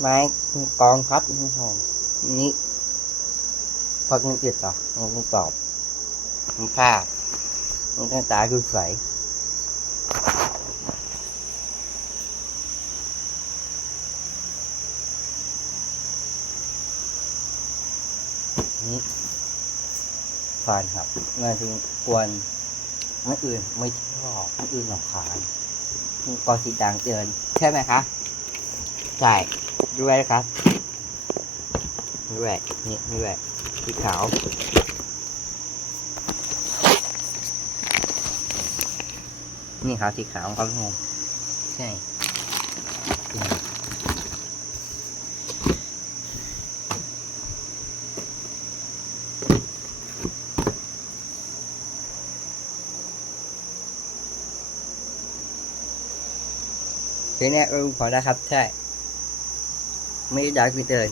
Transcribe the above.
ไม้กองครับคุณผู้ชมนี่พอกินติดต่อมันตอบมันผ้ามันหน้าตาดูใสนี่ผ่านครับเงินที่กวนไม่อื่นไม่ชอบไม่อื่นหลงขานกอสีด่างเตือนใช่ไหมคะใช่ด้วยครับด้วยนี่ด้วยสีขาวนี่ครับสีขาวครับผมใช่ทีนี้พอแล้วครับใช่ไม่ได้ดาร์กเตือน